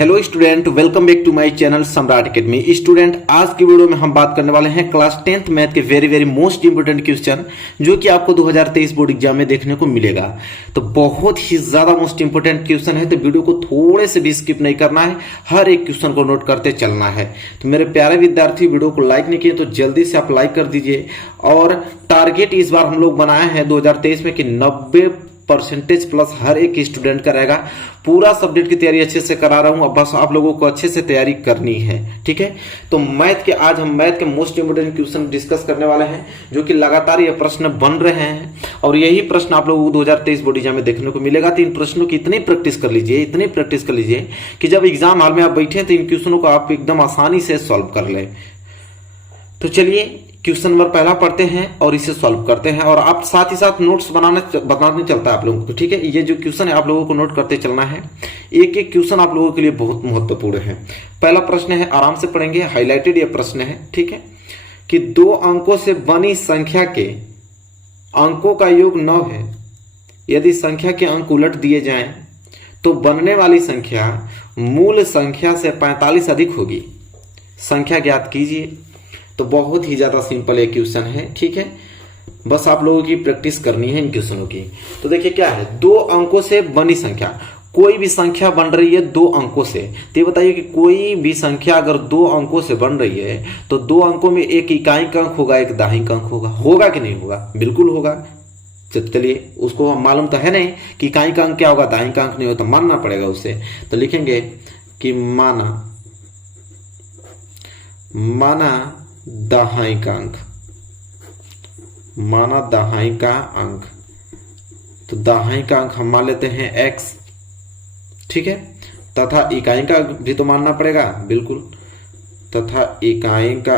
Hello student, welcome back to my channel Samrat academy. Student, आज की video में हम बात करने वाले हैं क्लास 10th मैथ के वेरी मोस्ट इंपोर्टेंट क्वेश्चन जो कि आपको 2023 बोर्ड एग्जाम में देखने को मिलेगा। तो बहुत ही ज्यादा मोस्ट इंपोर्टेंट क्वेश्चन है, तो वीडियो को थोड़े से भी स्किप नहीं करना है, हर एक क्वेश्चन को नोट करते चलना है। तो मेरे प्यारे विद्यार्थी, वीडियो को लाइक नहीं किए तो जल्दी से आप लाइक कर दीजिए। और टारगेट इस बार हम लोग बनाए हैं 2023 में कि 90% प्लस हर एक स्टूडेंट का रहेगा। पूरा सब्जेक्ट की तैयारी अच्छे से करा रहा हूं, अब बस आप लोगों को अच्छे से तैयारी करनी है, ठीक है। तो आज हम मैथ के मोस्ट इंपोर्टेंट क्वेश्चन डिस्कस करने वाले हैं, जो कि लगातार ये प्रश्न बन रहे हैं और यही प्रश्न आप लोगों को 2023 बोर्ड एग्जाम में देखने को मिलेगा। तो इन प्रश्नों की इतनी प्रैक्टिस कर लीजिए कि जब एग्जाम हॉल में आप बैठे तो इन क्वेश्चनों को आप एकदम आसानी से सॉल्व कर ले। तो चलिए क्वेश्चन नंबर पहला पढ़ते हैं और इसे सॉल्व करते हैं, और आप साथ ही साथ नोट्स बनाने चलता है आप लोगों को, ठीक है। ये जो क्वेश्चन है आप लोगों को नोट करते चलना है, एक एक क्वेश्चन आप लोगों के लिए बहुत महत्वपूर्ण है। पहला प्रश्न है, आराम से पढ़ेंगे, हाईलाइटेड ये प्रश्न है, ठीक है, कि 2 अंकों से बनी संख्या के अंकों का योग 9 है। यदि संख्या के अंक उलट दिए जाएं तो बनने वाली संख्या मूल संख्या से 45 अधिक होगी। संख्या ज्ञात कीजिए। तो बहुत ही ज्यादा सिंपल एक क्वेश्चन है, ठीक है, बस आप लोगों की प्रैक्टिस करनी है इन क्वेश्चनों की। तो देखिए क्या है, 2 अंकों से बनी संख्या, कोई भी संख्या बन रही है 2 अंकों से। तो ये बताइए कि कोई भी संख्या अगर 2 अंकों से बन रही है तो 2 अंकों में एक इकाई का अंक होगा, एक दाहिक अंक होगा कि नहीं होगा? बिल्कुल होगा। चलिए, उसको मालूम तो है नहीं कि इकाई का अंक क्या होगा, दाहिक अंक नहीं होता, मानना पड़ेगा उससे। तो लिखेंगे कि माना दाहिक अंक, माना दाहिक का अंक। तो दाहिक का अंक हम मान लेते हैं x, ठीक है, तथा इकाई का भी तो मानना पड़ेगा, बिल्कुल, तथा इकाई का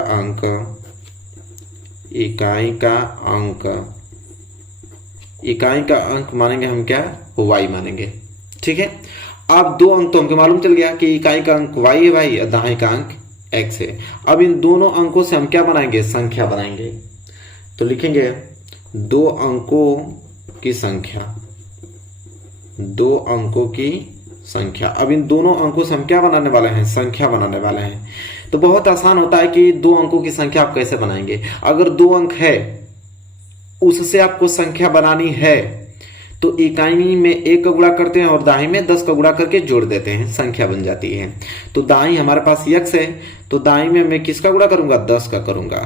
अंक मानेंगे हम क्या, y मानेंगे, ठीक है। अब 2 अंक तो हमको मालूम चल गया कि इकाई का अंक y है भाई, दाहिक का अंक x है। अब इन दोनों अंकों से हम क्या बनाएंगे, संख्या बनाएंगे। तो लिखेंगे 2 अंकों की संख्या, 2 अंकों की संख्या। अब इन दोनों अंकों से हम क्या बनाने वाले हैं, संख्या बनाने वाले हैं। तो बहुत आसान होता है कि 2 अंकों की संख्या आप कैसे बनाएंगे। अगर 2 अंक है उससे आपको संख्या बनानी है तो इकाई में 1 का गुणा करते हैं और दाई में 10 का गुणा करके जोड़ देते हैं, संख्या बन जाती है। तो दाई हमारे पास x है, तो दाई में मैं किसका गुणा करूंगा, 10 का करूंगा।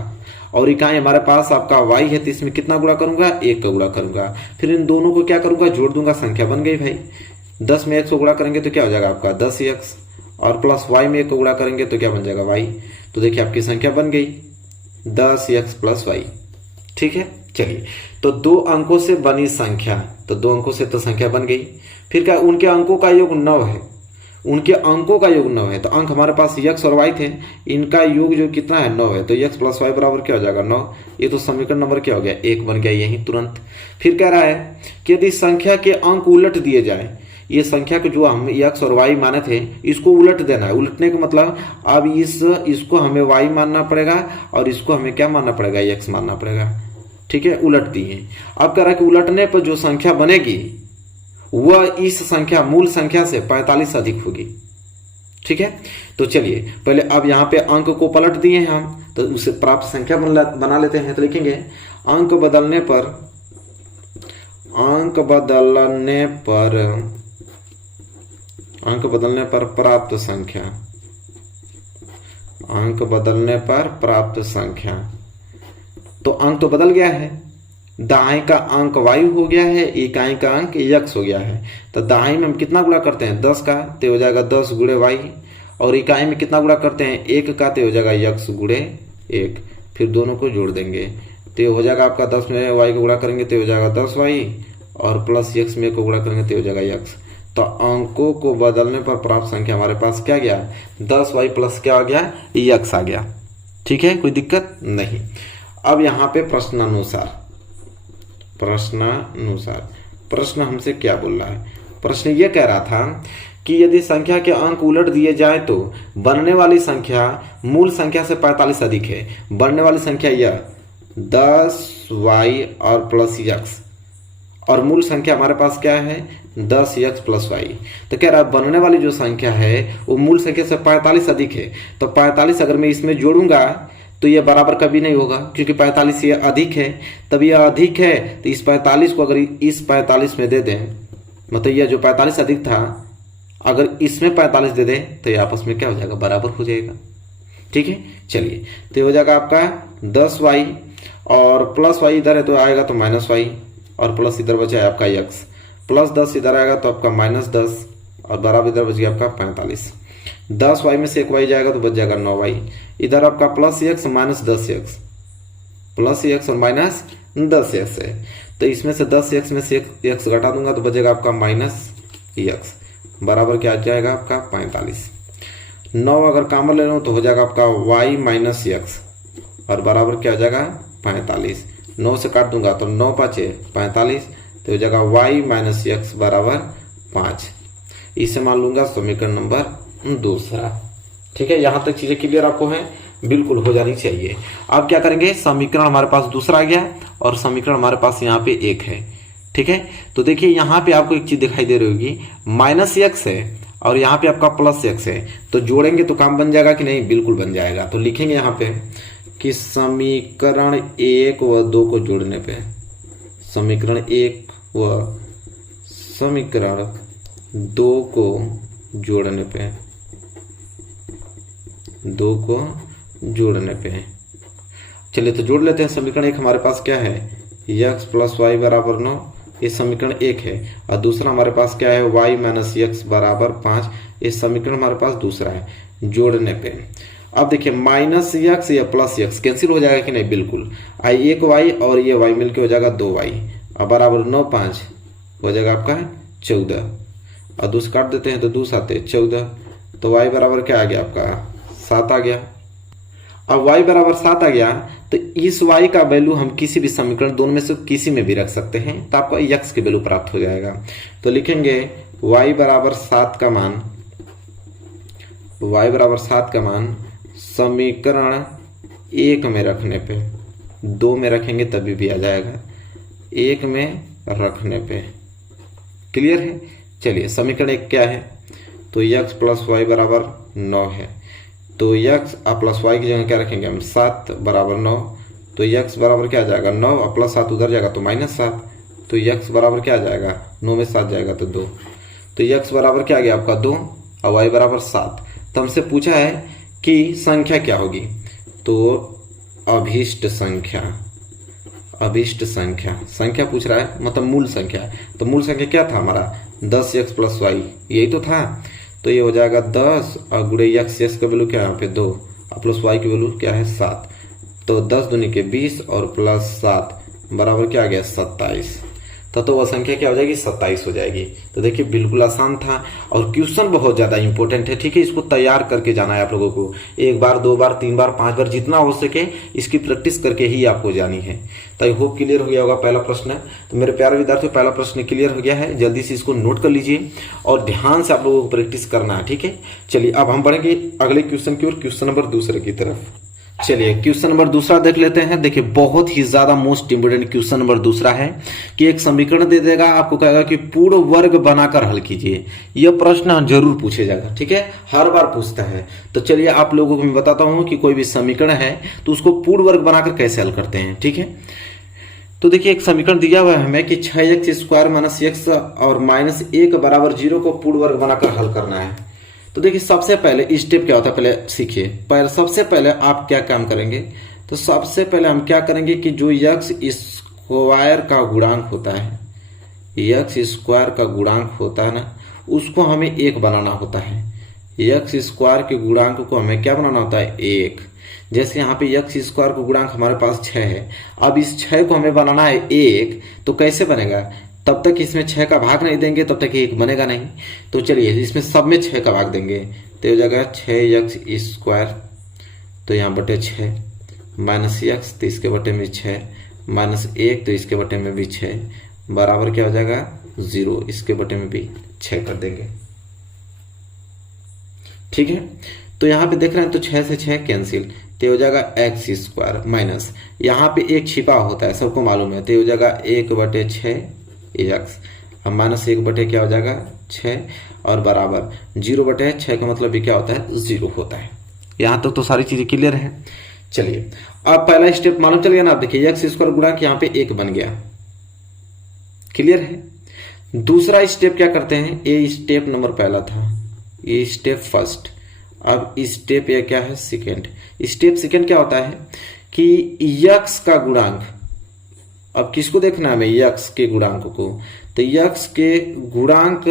और इकाई हमारे पास आपका y है, तो इसमें कितना गुणा करूंगा, 1 का गुणा करूंगा। फिर इन दोनों को क्या करूंगा, जोड़ दूंगा, संख्या बन गई भाई। 10 में 1 को गुणा करेंगे तो क्या हो जाएगा आपका 10x, और प्लस y में 1 को गुणा करेंगे तो क्या बन जाएगा y। तो देखिए आपकी संख्या बन गई 10x प्लस y, ठीक है। चलिए, तो 2 अंकों से बनी संख्या, तो 2 अंकों से तो संख्या बन गई। फिर क्या, उनके अंकों का योग 9 है, उनके अंकों का योग 9 है। तो अंक हमारे पास x और y थे, इनका योग जो कितना है, 9 है। तो x प्लस y बराबर क्या हो जाएगा, 9। ये तो समीकरण नंबर क्या हो गया, 1 बन गया यही तुरंत। फिर कह रहा है कि यदि संख्या के अंक उलट दिए जाए, ये संख्या के जो हम x और y माने थे इसको उलट देना है। उलटने का मतलब अब इसको हमें y मानना पड़ेगा और इसको हमें क्या मानना पड़ेगा, x मानना पड़ेगा, ठीक है। उलट दिए। अब कह रहा है कि उलटने पर जो संख्या बनेगी वह इस संख्या मूल संख्या से 45 अधिक होगी, ठीक है। तो चलिए पहले अब यहाँ पे अंक को पलट दिए हैं हम, तो उसे प्राप्त संख्या बना लेते हैं। तो लिखेंगे अंक बदलने पर प्राप्त संख्या, अंक बदलने पर प्राप्त संख्या। तो अंक तो बदल गया है, दाएं का अंक y हो गया है, इकाई का अंक x हो गया है। तो दाएं में हम कितना गुणा करते हैं, 10 का, तो हो जाएगा 10 गुणे y, और इकाई में कितना गुणा करते हैं, 1 का, तो हो जाएगा x गुणे 1। फिर दोनों को जोड़ देंगे तो हो जाएगा आपका 10 में y को गुणा करेंगे तो हो जाएगा 10y, और प्लस x में को गुणा करेंगे तो हो जाएगा x। तो अंकों को बदलने पर प्राप्त संख्या हमारे पास क्या गया, 10y प्लस क्या आ गया, x आ गया, ठीक है, कोई दिक्कत नहीं। अब यहाँ पे प्रश्न हमसे क्या बोल रहा है। प्रश्न ये कह रहा था कि यदि संख्या के अंक उलट दिए जाए तो बनने वाली संख्या मूल संख्या से 45 अधिक है। बनने वाली संख्या यह 10y और प्लस x, और मूल संख्या हमारे पास क्या है, 10x प्लस वाई। तो कह रहा है बनने वाली जो संख्या है वो मूल संख्या से 45 अधिक है। तो 45 अगर मैं इसमें जोड़ूंगा तो ये बराबर कभी नहीं होगा, क्योंकि 45 ये अधिक है, तब यह अधिक है तो इस 45 को अगर इस 45 में दे दें, मतलब यह जो 45 अधिक था अगर इसमें 45 दे दें तो ये आपस में क्या हो जाएगा, बराबर हो जाएगा। ठीक है, चलिए तो ये हो जाएगा आपका 10y और प्लस वाई इधर है तो आएगा तो माइनस वाई, और प्लस इधर बचा है आपका x, प्लस 10 इधर आएगा तो आपका माइनस 10 और बराबर इधर बच गया आपका 45। 10y में से एक y जाएगा तो बच जाएगा 9y। इधर आपका plus x minus 10x, plus x और माइनस 10x है, तो इसमें से 10x में से x घटा दूंगा तो बचेगा आपका माइनस x, बराबर क्या आ जाएगा आपका 45। 9 अगर कॉमन ले लो तो हो जाएगा आपका y माइनस x और बराबर क्या हो जाएगा 45। 9 से काट दूंगा तो 9 पाँचे 45, तो हो जाएगा y माइनस x बराबर 5। इसे मान लूंगा समीकरण नंबर दूसरा। ठीक है, यहां तक चीजें क्लियर आपको हैं, बिल्कुल हो जानी चाहिए। अब क्या करेंगे, समीकरण हमारे पास दूसरा आ गया और समीकरण हमारे पास यहाँ पे एक है। ठीक है, तो देखिए यहाँ पे आपको एक चीज दिखाई दे रही होगी, माइनस x है और यहाँ पे आपका प्लस x है, तो जोड़ेंगे तो काम बन जाएगा कि नहीं, बिल्कुल बन जाएगा। तो लिखेंगे यहाँ पे कि समीकरण 1 व 2 को जोड़ने पे, समीकरण 1 व समीकरण 2 को जोड़ने पे, 2 को जोड़ने पे, चलिए तो जोड़ लेते हैं। समीकरण 1 हमारे पास क्या है, x प्लस वाई बराबर 9, ये समीकरण 1 है, और दूसरा हमारे पास क्या है, y माइनस x बराबर 5, ये समीकरण हमारे पास दूसरा है। जोड़ने पे अब देखिए माइनस x या प्लस x कैंसिल हो जाएगा कि नहीं, बिल्कुल। एक y और ये y मिलके हो जाएगा 2y, अब बराबर 9 5 हो जाएगा आपका 14, और 2 काट देते हैं तो 2 7 14, तो y बराबर क्या आ गया आपका 7 आ गया। अब y बराबर 7 आ गया तो इस y का वैल्यू हम किसी भी समीकरण दोनों में से किसी में भी रख सकते हैं, तो आपको x की वैल्यू प्राप्त हो जाएगा। तो लिखेंगे y बराबर 7 का मान, y बराबर 7 का मान समीकरण 1 में रखने पे, 2 में रखेंगे तभी भी आ जाएगा, 1 में रखने पे। क्लियर है, चलिए समीकरण 1 क्या है, तो x प्लस वाई बराबर 9 है, तो x प्लस वाई की जगह क्या रखेंगे हम 7 बराबर 9, तो x बराबर क्या आ जाएगा 9 और प्लस 7 उधर जाएगा तो माइनस 7, तो x बराबर क्या आ जाएगा 9 में 7 जाएगा तो 2, तो x बराबर क्या आ गया आपका 2 और y बराबर 7। तो हमसे पूछा है कि संख्या क्या होगी, तो अभीष्ट संख्या, अभीष्ट संख्या, संख्या पूछ रहा है मतलब मूल संख्या, तो मूल संख्या क्या था हमारा 10x प्लस वाई, यही तो था। तो ये हो जाएगा 10 और गुणे x का वैल्यू क्या है यहाँ पे 2 और प्लस y की वैल्यू क्या है 7, तो 10 दूनी के 20 और प्लस 7 बराबर क्या आ गया 27, तो वह संख्या क्या हो जाएगी 27 हो जाएगी। तो देखिए बिल्कुल आसान था और क्वेश्चन बहुत ज्यादा इंपॉर्टेंट है। ठीक है, इसको तैयार करके जाना है आप लोगों को, 1 बार 2 बार 3 बार 5 बार जितना हो सके इसकी प्रैक्टिस करके ही आपको जानी है। तो आई होप क्लियर हो गया होगा पहला प्रश्न। तो मेरे प्यारे विद्यार्थियों पहला प्रश्न क्लियर हो गया है, जल्दी से इसको नोट कर लीजिए और ध्यान से आप लोगों को प्रैक्टिस करना है। ठीक है, चलिए अब हम बढ़ेंगे अगले क्वेश्चन की ओर, क्वेश्चन नंबर दूसरे की तरफ। चलिए क्वेश्चन नंबर दूसरा देख लेते हैं। देखिए बहुत ही ज्यादा मोस्ट इंपोर्टेंट क्वेश्चन नंबर दूसरा है कि एक समीकरण दे देगा, आपको कहेगा कि पूर्ण वर्ग बनाकर हल कीजिए। यह प्रश्न जरूर पूछे जाएगा, ठीक है, हर बार पूछता है। तो चलिए आप लोगों को मैं बताता हूं कि कोई भी समीकरण है तो उसको पूर्ण वर्ग बनाकर कैसे हल करते हैं। ठीक है, तो देखिए एक समीकरण दिया हुआ है हमें कि 6x स्क्वायर माइनस x और माइनस 1 बराबर 0 को पूर्ण वर्ग बनाकर हल करना है। तो देखिए सबसे पहले स्टेप क्या होता है पहले सीखिए। पहले सबसे पहले आप क्या काम करेंगे, तो सबसे पहले हम क्या करेंगे कि जो x स्क्वायर का गुणांक होता है, x स्क्वायर का गुणांक होता है ना, उसको हमें 1 बनाना होता है। x स्क्वायर के गुणांक को हमें क्या बनाना होता है 1। जैसे यहाँ पे x स्क्वायर का गुणांक हमारे पास 6 है, अब इस 6 को हमें बनाना है 1, तो कैसे बनेगा, तब तक इसमें 6 का भाग नहीं देंगे तब तक 1 बनेगा नहीं। तो चलिए इसमें सब में 6 का भाग देंगे, तो हो जाएगा 6x स्क्वायर, तो यहाँ बटे 6 माइनस x, तो इसके बटे में 6 माइनस 1, तो इसके बटे में भी 6 बराबर क्या हो जाएगा 0, इसके बटे में भी 6 कर देंगे। ठीक है, तो यहाँ पे देख रहे हैं तो 6 से 6 कैंसिल, तो हो जाएगा x स्क्वायर माइनस यहाँ पे 1 छिपा होता है सबको मालूम है, तो हो जाएगा 1 बटे 6 x, अब माइनस 1 बटे क्या हो जाएगा 6 और बराबर 0/6 का मतलब ये क्या होता है 0 होता है। यहाँ तक तो सारी चीजें क्लियर है। चलिए अब पहला स्टेप मालूम चल गया ना, आप देखिए एक्स स्क्वायर गुणा यहाँ पे 1 बन गया, क्लियर है। दूसरा स्टेप क्या करते हैं, ये स्टेप नंबर पहला था, ये स्टेप फर्स्ट। अब स्टेप ये क्या है सेकेंड। स्टेप सेकेंड क्या होता है कि यक्स का गुणांक, अब किसको देखना है हमें, यक्स के गुणांक को, तो यक्स के गुणांक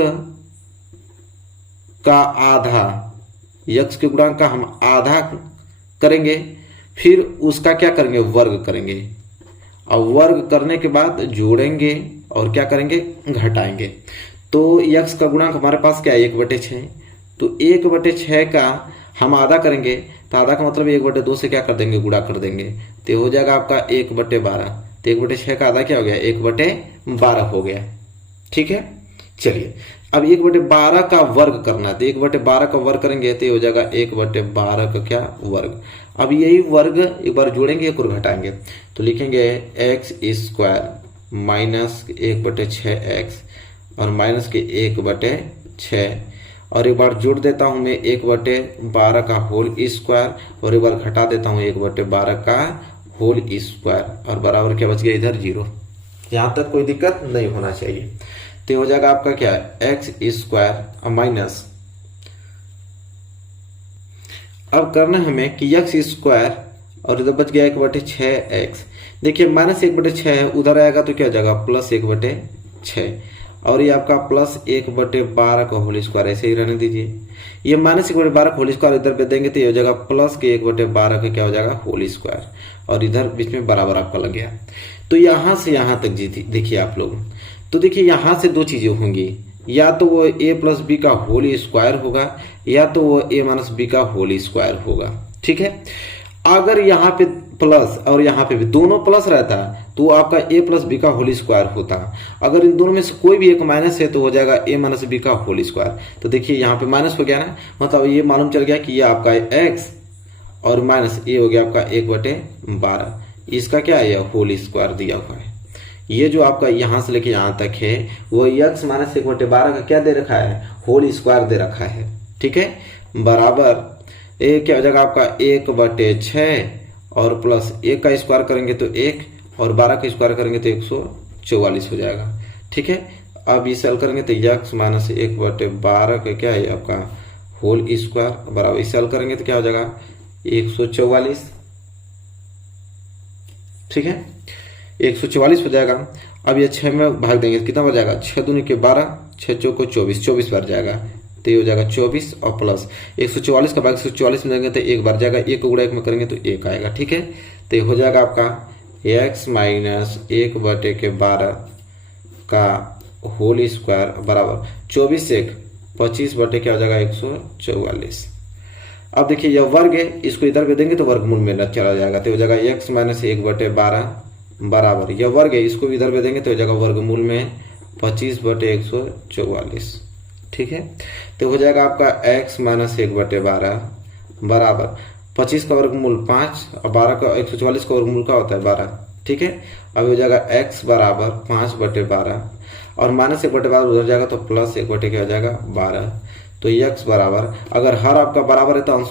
का आधा, यक्स के गुणांक का हम आधा करेंगे, फिर उसका क्या करेंगे वर्ग करेंगे, और वर्ग करने के बाद जोड़ेंगे और क्या करेंगे घटाएंगे। तो यक्स का गुणांक हमारे पास क्या है 1/6, तो 1/6 का हम आधा करेंगे, तो आधा का मतलब 1/2 से क्या कर देंगे गुणा कर देंगे, तो हो जाएगा आपका 1/12। तो 1/6 का आधा क्या हो गया 1/12 हो गया, ठीक है। चलिए अब 1/12 का वर्ग करना है, तो 1/12 का वर्ग करेंगे तो ये हो जाएगा 1/12 का क्या वर्ग। अब यही वर्ग एक बार जोड़ेंगे एक और घटाएंगे, तो लिखेंगे एक्स स्क्वायर माइनस 1/6x और माइनस के 1/6, और एक बार जोड़ देता हूं मैं 1/12 का होल स्क्वायर, और एक बार घटा देता हूं 1/12 का होल स्क्वायर, और बराबर क्या बच गया इधर 0। यहां तक कोई दिक्कत नहीं होना चाहिए। तो हो जाएगा आपका क्या एक्स स्क्वायर माइनस, अब करना हमें कि एक्स स्क्वायर और इधर बच गया 1/6x। देखिए माइनस 1/6 है, उधर आएगा तो क्या हो जाएगा प्लस 1/6, और ये आपका प्लस 1/12 का होल स्क्वायर, ऐसे ही रहने दीजिए। ये माइनस 1/12 का होल स्क्वायर इधर पे देंगे तो ये हो जाएगा प्लस के 1/12 का क्या हो जाएगा होल स्क्वायर, और इधर बीच में बराबर आपका लग गया। तो यहां से यहां तक जी देखिए आप लोग, तो देखिए यहां से दो चीजें होंगी, या तो वो a प्लस बी का होल स्क्वायर होगा, या तो वो a माइनस बी का होल स्क्वायर होगा, ठीक है। अगर यहाँ पे प्लस और यहाँ पे भी दोनों प्लस रहता तो आपका a प्लस बी का होल स्क्वायर होता। अगर इन दोनों में से कोई भी एक माइनस है तो हो जाएगा a माइनस बी का होल स्क्वायर। तो देखिए यहाँ पे माइनस हो गया ना, मतलब ये मालूम चल गया कि ये आपका x और माइनस ये हो गया आपका 1/12, इसका क्या है होल स्क्वायर दिया हुआ है। ये जो आपका यहां से लेके यहां तक है वो x माइनस 1/12 का क्या दे रखा है होल स्क्वायर दे रखा है, ठीक है। बराबर ये क्या हो जाएगा आपका 1/6 और प्लस 1 का स्क्वायर करेंगे तो 1 और 12 का स्क्वायर करेंगे तो 144 हो जाएगा, ठीक है। अब इसे हल करेंगे तो x माइनस 1/12 का क्या है आपका होल स्क्वायर बराबर, इसे हल करेंगे तो क्या हो जाएगा 144, ठीक है 144 हो जाएगा। अब ये 6 में भाग देंगे कितना बच जाएगा 6 दूनी के 12, 6 चौको 24, 24 बार जाएगा तो ये हो जाएगा 24 और प्लस 144 का भाग 144 में देंगे तो 1 बार जाएगा, 1 को गुणा 1 में करेंगे तो 1 आएगा, ठीक है। तो ये हो जाएगा आपका x माइनस 1/12 का होल स्क्वायर बराबर 24 1 25 बटे क्या हो जाएगा 144। अब देखिए यह वर्ग है, इसको इधर भी देंगे तो वर्गमूल में चला जाएगा, तो हो जाएगा x माइनस 1/12 बराबर यह वर्ग है, इसको भी इधर भी देंगे तो हो जाएगा वर्गमूल में 25/144, ठीक है। तो हो जाएगा आपका x माइनस 1/12 बराबर 25 का वर्गमूल 5 और 12 का 144 का वर्गमूल का होता है 12, ठीक है। अब हो जाएगा x बराबर 5/12 और माइनस 1/12 उधर जाएगा तो प्लस 1 क्या हो जाएगा 12। तो x बराबर अगर हर आपका बराबर है तो अंश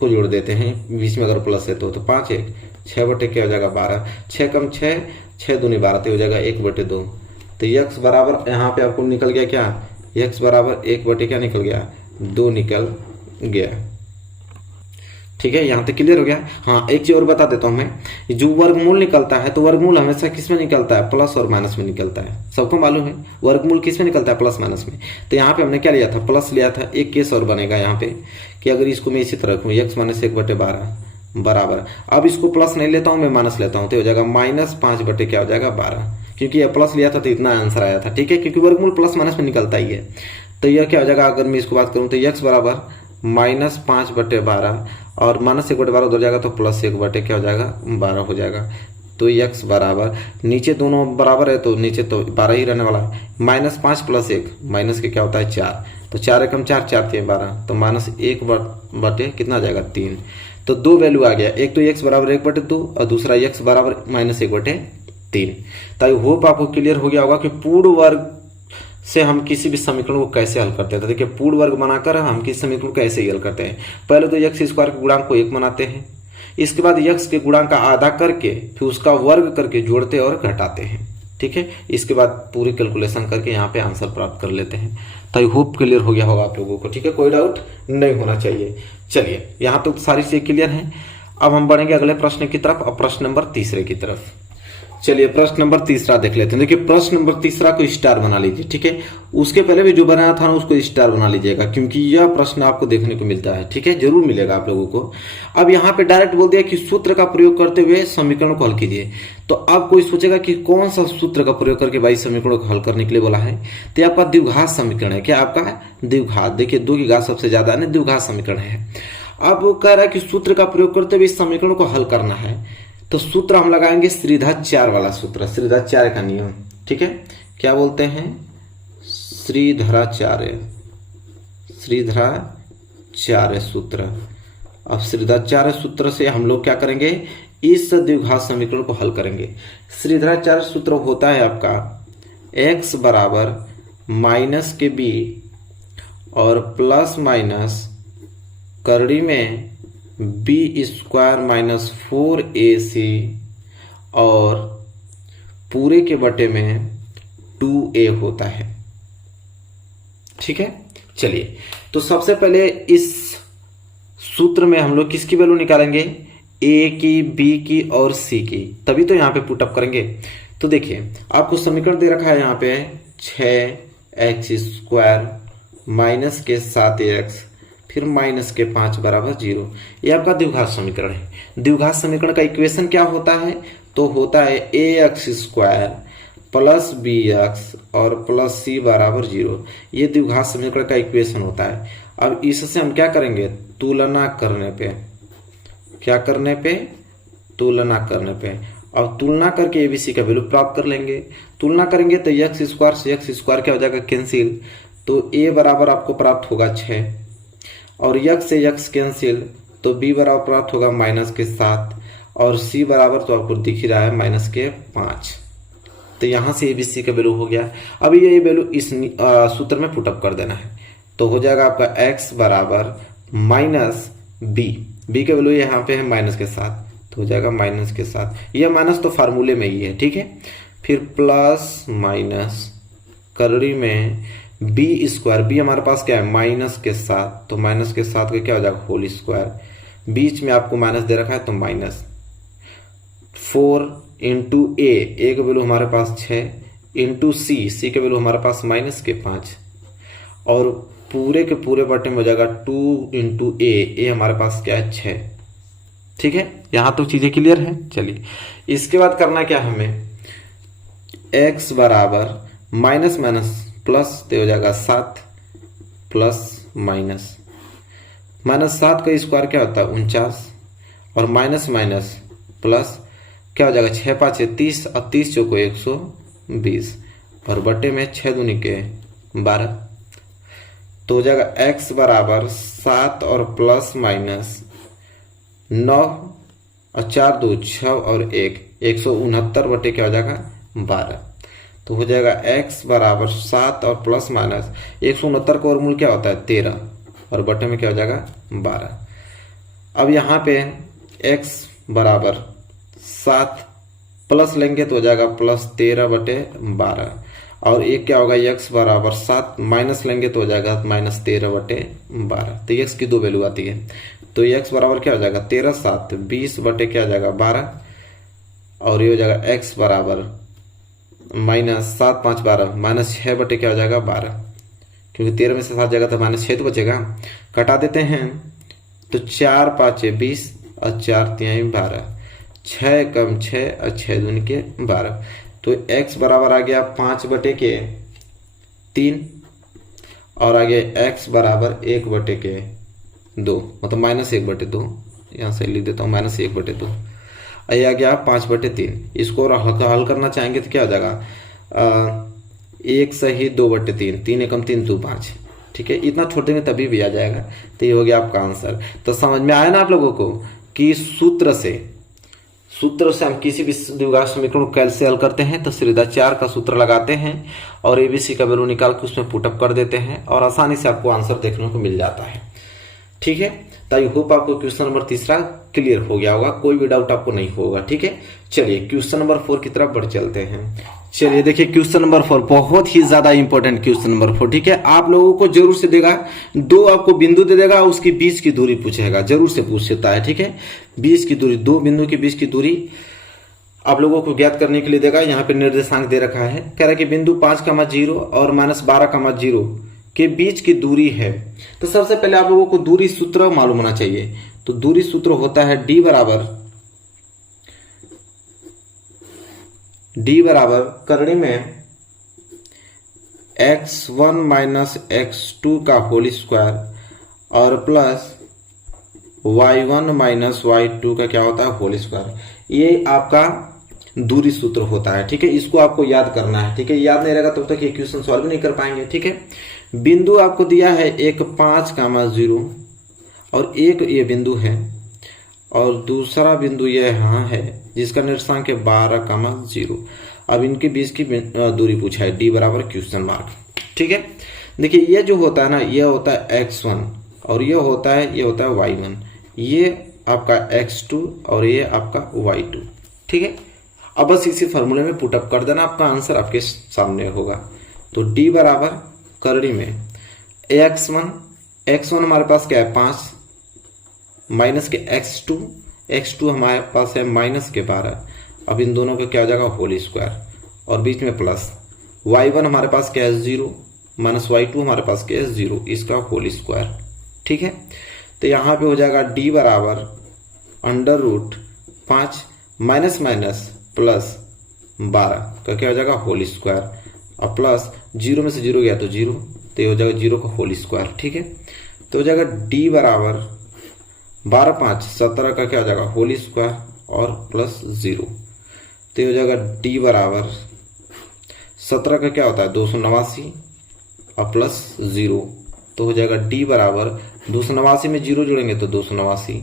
को जोड़ देते हैं, बीच में अगर प्लस है तो 5 1 6 क्या हो जाएगा 12, 6 कम 6 6 दूनी 12 तो हो जाएगा 1/2। तो x बराबर यहाँ पे आपको निकल गया क्या x बराबर 1 क्या निकल गया 2 निकल गया, ठीक है। यहाँ तक क्लियर हो गया। हाँ एक चीज और बता देता हूँ मैं, जो वर्गमूल निकलता है तो वर्गमूल हमेशा किस में निकलता है प्लस और माइनस में निकलता है, सबको मालूम है वर्गमूल किस में निकलता है प्लस माइनस में। तो यहाँ पे हमने क्या लिया था प्लस लिया था, एक केस और बनेगा यहाँ पे कि अगर इसको मैं इसी तरह रखूँ x माइनस 1/12 बराबर, अब इसको प्लस नहीं लेता हूँ मैं माइनस लेता हूँ तो हो जाएगा -5 क्या हो जाएगा 12, क्योंकि यह प्लस लिया था तो इतना आंसर आया था, ठीक है, क्योंकि वर्गमूल प्लस माइनस में निकलता ही है। तो यह क्या हो जाएगा अगर मैं इसको बात करूँ तो x बराबर -5/12 और -1/12 उधर जाएगा तो प्लस 1 क्या हो जाएगा 12 हो जाएगा। तो x बराबर नीचे दोनों बराबर है तो नीचे तो 12 ही रहने वाला है, -5 + 1 माइनस के क्या होता है 4, तो 4 एकम 4 4 × 12 तो -1 कितना आ जाएगा 3। तो दो वैल्यू आ गया, एक तो x बराबर 1/2 और दूसरा x बराबर -1/3। तो आई होप आपको क्लियर हो गया होगा कि पूर्ण वर्ग से हम किसी भी समीकरण को कैसे हल करते हैं। तो देखिए पूर्ण वर्ग बनाकर हम किसी समीकरण को कैसे हल करते हैं। पहले तो x स्क्वायर के गुणांक को 1 बनाते हैं, इसके बाद x के गुणांक का आधा करके फिर उसका वर्ग करके जोड़ते और घटाते हैं। ठीक है, इसके बाद पूरी कैलकुलेशन करके यहाँ पे आंसर प्राप्त कर लेते हैं। तो आई होप क्लियर हो गया होगा आप लोगों को। ठीक है, कोई डाउट नहीं होना चाहिए। चलिए यहाँ तो सारी चीजें क्लियर हैं। अब हम बढ़ेंगे अगले प्रश्न की तरफ, अब प्रश्न नंबर तीसरे की तरफ। चलिए प्रश्न नंबर तीसरा देख लेते हैं। देखिए प्रश्न नंबर तीसरा को स्टार बना लीजिए। ठीक है, उसके पहले भी जो बनाया था ना उसको स्टार बना लीजिएगा, क्योंकि यह प्रश्न आपको देखने को मिलता है। ठीक है, जरूर मिलेगा आप लोगों को। अब यहाँ पे डायरेक्ट बोल दिया कि सूत्र का प्रयोग करते हुए समीकरण को हल कीजिए। तो अब कोई सोचेगा कि कौन सा सूत्र का प्रयोग करके भाई समीकरणों को हल करने के लिए बोला है। तो ये आपका द्विघात समीकरण है। क्या आपका द्विघात, देखिए 2 की घात सबसे ज्यादा है, द्विघात समीकरण है। अब वो कह रहा है कि सूत्र का प्रयोग करते हुए इस समीकरण को हल करना है। तो सूत्र हम लगाएंगे श्रीधराचार्य वाला सूत्र, श्रीधराचार्य का नियम। ठीक है, क्या बोलते हैं, श्रीधराचार्य सूत्र। अब श्रीधराचार्य सूत्र से हम लोग क्या करेंगे, इस द्विघात समीकरण को हल करेंगे। श्रीधराचार्य सूत्र होता है आपका x बराबर माइनस के b और प्लस माइनस करड़ी में b स्क्वायर माइनस 4ac और पूरे के बटे में 2a होता है। ठीक है, चलिए तो सबसे पहले इस सूत्र में हम लोग किसकी वैल्यू निकालेंगे, a की, b की और c की, तभी तो यहाँ पे पुटअप करेंगे। तो देखिए आपको समीकरण दे रखा है यहाँ पे 6x स्क्वायर माइनस के 7x फिर माइनस के 5 बराबर 0। ये आपका द्विघात समीकरण है। द्विघात समीकरण का इक्वेशन क्या होता है, तो होता है ax स्क्वायर प्लस bx और प्लस c बराबर 0। ये द्विघात समीकरण का इक्वेशन होता है। अब इससे हम क्या करेंगे, तुलना करने पे, क्या करने पे, तुलना करने पे। अब तुलना करके abc का वैल्यू प्राप्त कर लेंगे। तुलना करेंगे तो x स्क्वायर से x स्क्वायर क्या हो जाएगा, कैंसिल। तो a बराबर आपको प्राप्त होगा 6 और x से x कैंसिल, तो b बराबर प्राप्त होगा माइनस के 7 और c बराबर तो आपको दिख ही रहा है माइनस के 5। तो यहां से एबीसी का वैल्यू हो गया। अब ये वैल्यू इस सूत्र में पुटअप कर देना है। तो हो जाएगा आपका x बराबर माइनस b का वैल्यू यहाँ पे है माइनस के 7, तो हो जाएगा माइनस के 7। यह माइनस तो फार्मूले में ही है। ठीक है, फिर प्लस माइनस करड़ी में b स्क्वायर, b हमारे पास क्या है माइनस के 7, तो माइनस के 7 का क्या हो जाएगा होल स्क्वायर, बीच में आपको माइनस दे रखा है तो माइनस 4 इंटू a का वैल्यू हमारे पास 6 इंटू c का वैल्यू हमारे पास माइनस के 5 और पूरे के पूरे बटे में हो जाएगा 2 इंटू a हमारे पास क्या है 6। ठीक है, यहां तो चीजें क्लियर है। चलिए इसके बाद करना क्या हमें, x बराबर माइनस माइनस प्लस, तो हो जाएगा 7 प्लस माइनस, माइनस 7 का स्क्वायर क्या होता है 49 और माइनस माइनस प्लस क्या हो जाएगा 6 5 30 और 30 चौको 120 और बटे में 6 दूनी के 12। तो हो जाएगा x बराबर 7 और प्लस माइनस 9 और 4 2 6 और 1 169 बटे क्या हो जाएगा 12। तो हो जाएगा x बराबर 7 और प्लस माइनस 169 का वर्गमूल क्या होता है 13 और बटे में क्या हो जाएगा 12। अब यहाँ पे x बराबर 7 प्लस लेंगे तो हो जाएगा प्लस 13 बटे 12 और एक क्या होगा x बराबर 7 माइनस लेंगे तो हो जाएगा माइनस 13 बटे 12। तो x की 2 वैल्यू आती है। तो x बराबर क्या हो जाएगा 13 7 20 बटे क्या हो जाएगा 12 और ये हो जाएगा x बराबर माइनस 7 5 12 माइनस 6 बटे क्या हो जाएगा 12, क्योंकि 13 में से 7 जाएगा तो माइनस 6 तो बचेगा, कटा देते हैं। तो 4 5 20 और 4 3 12, 6 कम 6 और 6 दूनी के 12। तो x बराबर आ गया 5 बटे के 3 और आ गया x बराबर 1 बटे के 2, मतलब माइनस 1 बटे 2, यहाँ से लिख देता हूँ माइनस 1 बटे 2। ये आ गया 5 बटे 3। इसको हल करना चाहेंगे तो क्या हो जाएगा 1 सही 2 बटे 3, 3 एकम 3 2 5। ठीक है, इतना छोड़ देंगे तभी भी आ जाएगा। तो ये हो गया आपका आंसर। तो समझ में आया ना आप लोगों को कि सूत्र सूत्र से हम किसी भी द्विघात समीकरण को कैसे हल करते हैं तो सीधा 4 का सूत्र लगाते हैं और एबीसी का वैल्यू निकाल के उसमें पुटअप कर देते हैं और आसानी से आपको आंसर देखने को मिल जाता है। ठीक है, तो आई होप आपको क्वेश्चन नंबर 3 क्लियर हो गया होगा, कोई भी डाउट आपको नहीं होगा। ठीक है, चलिए क्वेश्चन नंबर 4 की तरफ बढ़ चलते हैं। चलिए देखिए क्वेश्चन नंबर 4 बहुत ही ज्यादा इंपॉर्टेंट क्वेश्चन नंबर 4। ठीक है, आप लोगों को जरूर से देगा, 2 आपको बिंदु दे देगा, उसकी बीच की दूरी पूछेगा, जरूर से पूछता है। ठीक है, बीच की दूरी, 2 बिंदु के बीच की दूरी आप लोगों को ज्ञात करने के लिए देगा। यहाँ पे निर्देशांक दे रखा है, कह रहा है कि बिंदु 5,0 और -12,0 के बीच की दूरी है। तो सबसे पहले आप लोगों को दूरी सूत्र मालूम होना चाहिए। तो दूरी सूत्र होता है D बराबर करणी में x1 माइनस x2 का होल स्क्वायर और प्लस y1 माइनस y2 का क्या होता है, होल स्क्वायर। ये आपका दूरी सूत्र होता है। ठीक है, इसको आपको याद करना है। ठीक है, याद नहीं रहेगा तब तक ये क्वेश्चन सॉल्व नहीं कर पाएंगे। ठीक है, बिंदु आपको दिया है एक 5,0 और एक ये बिंदु है और दूसरा बिंदु ये यहाँ है जिसका निर्देशांक है 12,0। अब इनके बीच की दूरी पूछा है, D बराबर क्वेश्चन मार्क। ठीक है, देखिए ये जो होता है ना, ये होता है x1 और ये होता है y1, ये आपका x2 और ये आपका y2। ठीक है, अब बस इसी फॉर्मूले में पुटअप कर देना, आपका आंसर आपके सामने होगा। तो D बराबर करणी में x1 हमारे पास क्या है 5 माइनस के x2 हमारे पास है माइनस के 12। अब इन दोनों का क्या हो जाएगा, होल स्क्वायर और बीच में प्लस। y1 हमारे पास क्या है 0 माइनस y2 हमारे पास क्या है 0, इसका होल स्क्वायर। ठीक है, तो यहाँ पे हो जाएगा D बराबर √5 माइनस माइनस प्लस 12 का क्या हो जाएगा, होल स्क्वायर और प्लस 0 में से 0 गया तो 0, तो ये हो जाएगा 0 का होल स्क्वायर। ठीक है, तो हो जाएगा D बराबर 12 5 17 का क्या हो जाएगा, होल स्क्वायर और प्लस 0, तो ये हो जाएगा D बराबर 17 का क्या होता है 289 और प्लस 0, तो हो जाएगा D बराबर 289 में 0 जोड़ेंगे तो 289,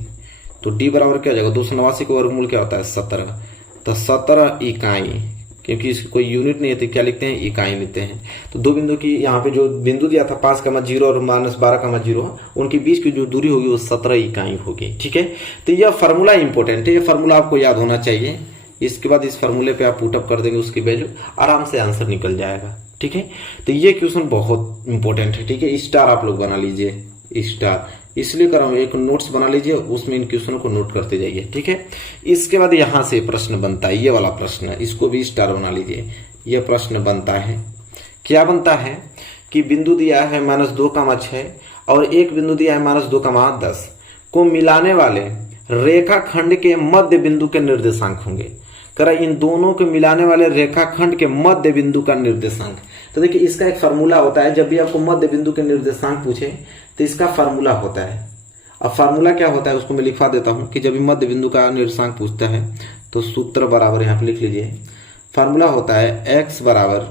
तो D बराबर क्या हो जाएगा 289 का वर्गमूल क्या होता है 17, तो 17 इकाई, क्योंकि इसकी कोई यूनिट नहीं है तो क्या लिखते हैं, इकाई लिखते हैं। तो 2 बिंदु की यहाँ पे जो बिंदु दिया था 5,0 और -12,0 उनके बीच की जो दूरी होगी वो 17 इकाई होगी। ठीक है, तो यह फार्मूला इंपॉर्टेंट है, ये फार्मूला आपको याद होना चाहिए। इसके बाद इस फार्मूले पे आप पुटअप कर देंगे, उसकी वैल्यू आराम से आंसर निकल जाएगा। ठीक है, तो ये क्वेश्चन बहुत इंपॉर्टेंट है। ठीक है, स्टार आप लोग बना लीजिए, स्टार इसलिए कर रहा हूं, एक नोट्स बना लीजिए, उसमें इन क्वेश्चनों को नोट करते जाइए। ठीक है, इसके बाद यहां से प्रश्न बनता है, ये वाला प्रश्न, इसको भी स्टार बना लीजिए। यह प्रश्न बनता है, क्या बनता है कि बिंदु दिया है -2,6 और एक बिंदु दिया है -2,10 को मिलाने वाले रेखाखंड के मध्य बिंदु के निर्देशांक होंगे। करा इन दोनों को मिलाने वाले रेखाखंड के मध्य बिंदु का निर्देशांक। तो देखिए इसका एक फार्मूला होता है, जब भी आपको मध्य बिंदु के निर्देशांक पूछे तो इसका फार्मूला होता है। अब फार्मूला क्या होता है उसको मैं लिखवा देता हूं कि जब भी मध्य बिंदु का निर्देशांक पूछता है तो सूत्र बराबर यहां पे लिख लीजिए। फार्मूला होता है x बराबर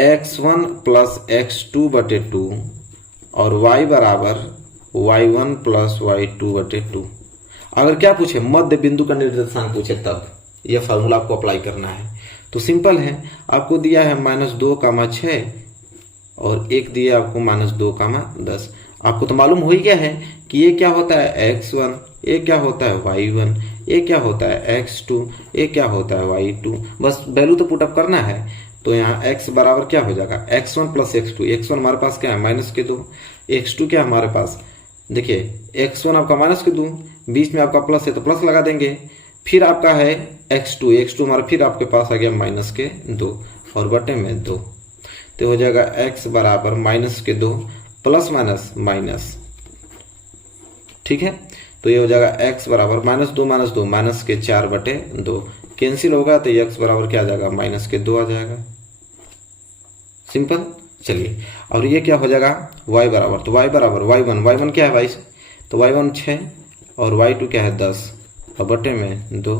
x1 प्लस x2/2 और y बराबर y1 प्लस y2/2। अगर क्या पूछे मध्य बिंदु का निर्देशांक पूछे तब यह फार्मूला आपको अप्लाई करना है। तो सिंपल है, आपको दिया है -2,6 और एक दिया आपको -2,10। आपको तो मालूम हो ही गया है कि ये क्या होता है x1, ये क्या होता है y1, ये क्या होता है x2, ये क्या होता है y2। बस वैल्यू तो पुटअप करना है। तो यहाँ x बराबर क्या हो जाएगा x1 प्लस x2। x1 हमारे पास क्या है -2, x2 क्या हमारे पास, देखिए x1 आपका -2, बीच में आपका प्लस है तो प्लस लगा देंगे, फिर आपका है x2 हमारा फिर आपके पास आ गया -2 और बटे में 2, तो हो जाएगा x बराबर -2 प्लस माइनस। ठीक है, तो ये हो जाएगा x बराबर -2 -4/2 कैंसिल होगा, तो x बराबर क्या आ जाएगा -2 आ जाएगा। सिंपल। चलिए, और ये क्या हो जाएगा y बराबर, तो y बराबर y1 क्या है भाई, तो y1 6 और y2 क्या है 10 और बटे में 2,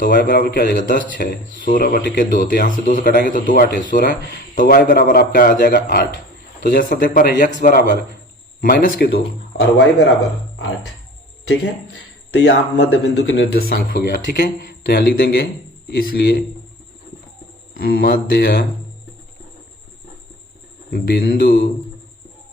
तो y बराबर क्या हो जाएगा 10 6 16/2। तो यहाँ से 2 से कटाएंगे तो 2 8 है 16, तो y बराबर आपका आ जाएगा 8। तो जैसा देख पा रहे हैं x बराबर -2 और y बराबर 8। ठीक है, तो यहाँ मध्य बिंदु के निर्देशांक हो गया। ठीक है, तो यहाँ लिख देंगे, इसलिए मध्य बिंदु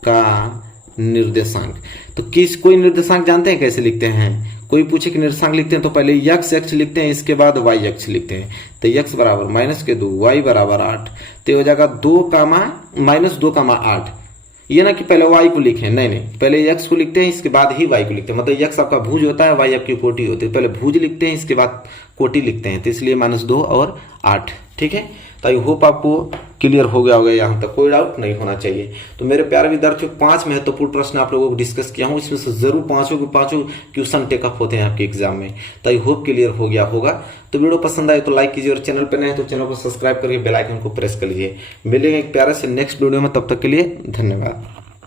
का निर्देशांक। तो कोई निर्देशांक जानते हैं कैसे लिखते हैं? कोई पूछे कि निर्देशांक लिखते हैं तो पहले यक्स अक्ष लिखते हैं, इसके बाद वाई अक्ष लिखते हैं। तो यक्स बराबर -2 वाई बराबर 8, तो हो जाएगा 2,-2,8। ये ना कि पहले वाई को लिखें, नहीं, पहले यक्स को लिखते हैं, इसके बाद ही वाई को लिखते हैं। मतलब यक्स आपका भुज होता है, वाई आपकी कोटि होती है, पहले भुज लिखते हैं, इसके बाद कोटि लिखते हैं, तो इसलिए -2 और 8। ठीक है, तो आई होप आपको क्लियर हो गया होगा, यहाँ तक कोई डाउट नहीं होना चाहिए। तो मेरे प्यारे विद्यार्थियों, 5 महत्वपूर्ण प्रश्न आप लोगों को डिस्कस किया हूँ, इसमें से जरूर पांचों के पांचों क्वेश्चन टेकअप होते हैं आपके एग्जाम में। तो आई होप क्लियर हो गया होगा। तो वीडियो पसंद आए तो लाइक कीजिए, और चैनल पर नए तो चैनल को सब्सक्राइब करके बेल आइकन को प्रेस कर लीजिए। मिलेंगे एक प्यारे से नेक्स्ट वीडियो में, तब तक के लिए धन्यवाद।